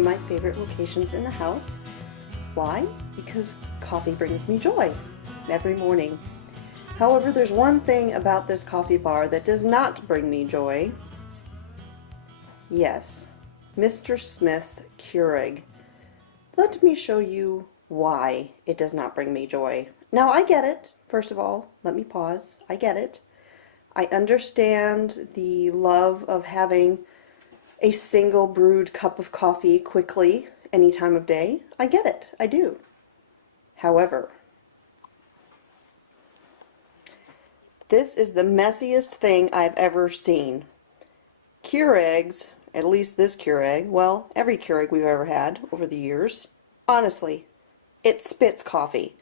of my favorite locations in the house. Why? Because coffee brings me joy every morning. However, there's one thing about this coffee bar that does not bring me joy. Yes, Mr. Smith's Keurig. Let me show you why it does not bring me joy. Now, I get it. First of all, let me pause. I get it. I understand the love of having a single brewed cup of coffee quickly any time of day. I get it. I do. However, this is the messiest thing I've ever seen. Keurigs, at least this Keurig, well, every Keurig we've ever had over the years, honestly, it spits coffee.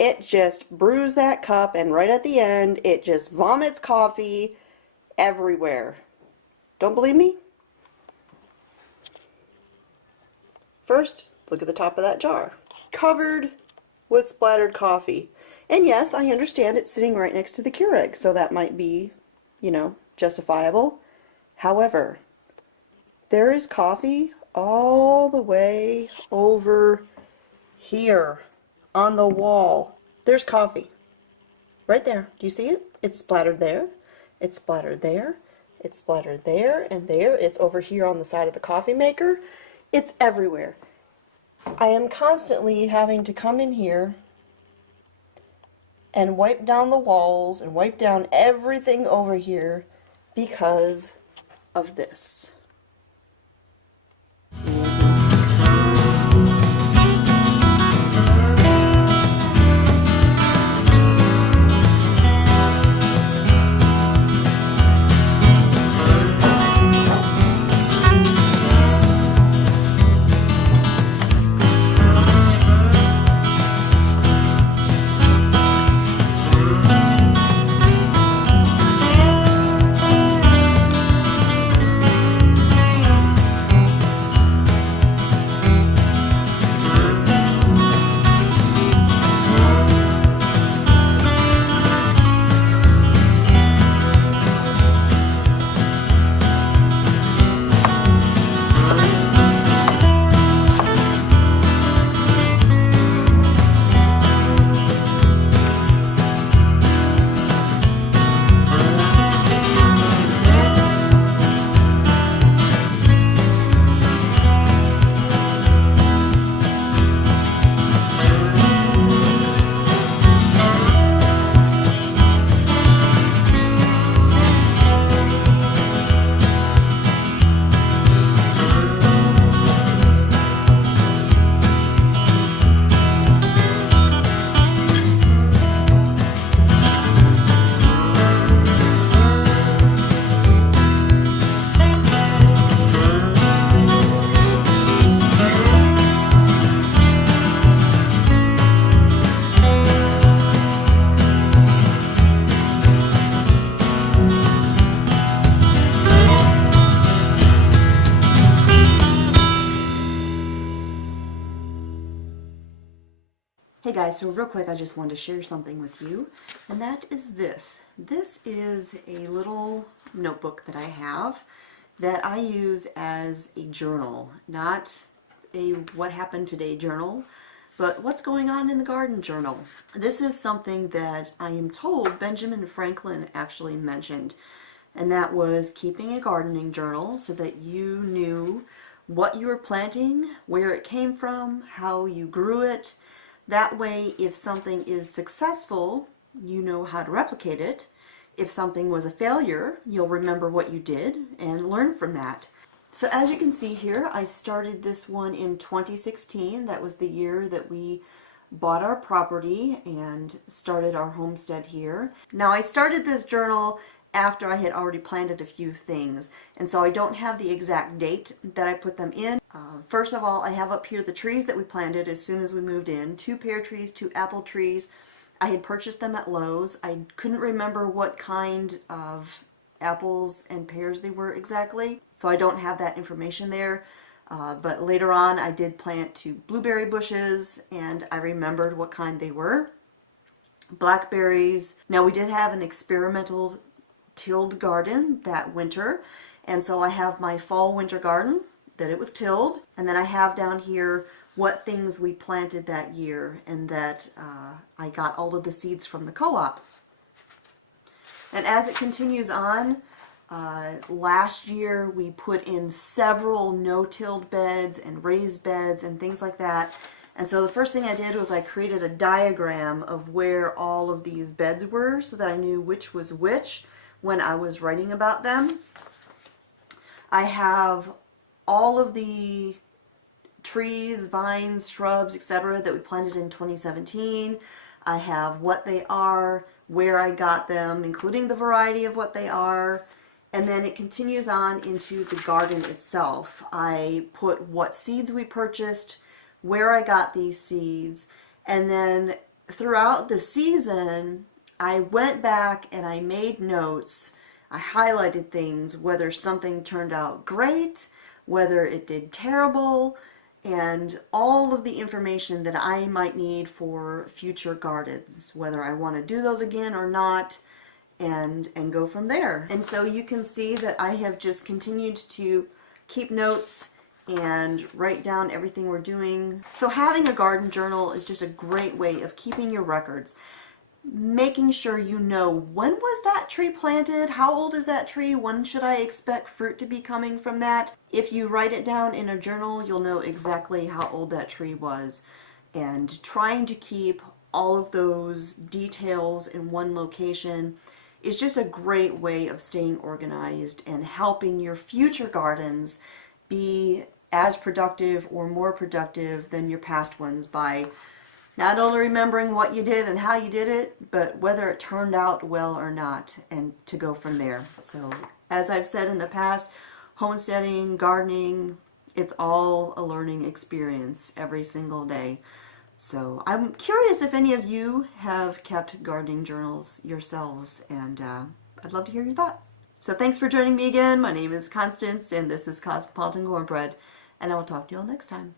It just brews that cup, and right at the end, it just vomits coffee everywhere. Don't believe me? First, look at the top of that jar. Covered with splattered coffee. And yes, I understand it's sitting right next to the Keurig, so that might be, justifiable. However, there is coffee all the way over here on the wall. There's coffee. Right there. Do you see it? It's splattered there. It's splattered there. It's splattered there and there. It's over here on the side of the coffee maker. It's everywhere. I am constantly having to come in here and wipe down the walls and wipe down everything over here because of this. Hey guys, so real quick I just wanted to share something with you, and that is this. This is a little notebook that I have that I use as a journal, not a what happened today journal, but what's going on in the garden journal. This is something that I am told Benjamin Franklin actually mentioned, and that was keeping a gardening journal so that you knew what you were planting, where it came from, how you grew it. That way, if something is successful, you know how to replicate it. If something was a failure, you'll remember what you did and learn from that. So as you can see here, I started this one in 2016. That was the year that we bought our property and started our homestead here. Now, I started this journal after I had already planted a few things, and so I don't have the exact date that I put them in. First of all, I have up here the trees that we planted as soon as we moved in. 2 pear trees, 2 apple trees. I had purchased them at Lowe's. I couldn't remember what kind of apples and pears they were exactly, so I don't have that information there. But later on I did plant 2 blueberry bushes, and I remembered what kind they were. Blackberries. Now, we did have an experimental tilled garden that winter, and so I have my fall winter garden that it was tilled. And then I have down here what things we planted that year, and that I got all of the seeds from the co-op. And as it continues on, last year we put in several no-tilled beds and raised beds and things like that. And so the first thing I did was I created a diagram of where all of these beds were so that I knew which was which when I was writing about them. I have all of the trees, vines, shrubs, etc. that we planted in 2017. I have what they are, where I got them, including the variety of what they are. And then it continues on into the garden itself. I put what seeds we purchased, where I got these seeds, and then throughout the season I went back and I made notes. I highlighted things, whether something turned out great, whether it did terrible, and all of the information that I might need for future gardens, whether I want to do those again or not, and go from there. And so you can see that I have just continued to keep notes and write down everything we're doing. So having a garden journal is just a great way of keeping your records, making sure you know, when was that tree planted, how old is that tree, when should I expect fruit to be coming from that. If you write it down in a journal, you'll know exactly how old that tree was. And trying to keep all of those details in one location is just a great way of staying organized and helping your future gardens be as productive or more productive than your past ones by not only remembering what you did and how you did it, but whether it turned out well or not, and to go from there. So as I've said in the past, homesteading, gardening, it's all a learning experience every single day. So I'm curious if any of you have kept gardening journals yourselves, and I'd love to hear your thoughts. So thanks for joining me again. My name is Constance, and this is Cosmopolitan Cornbread, and I will talk to you all next time.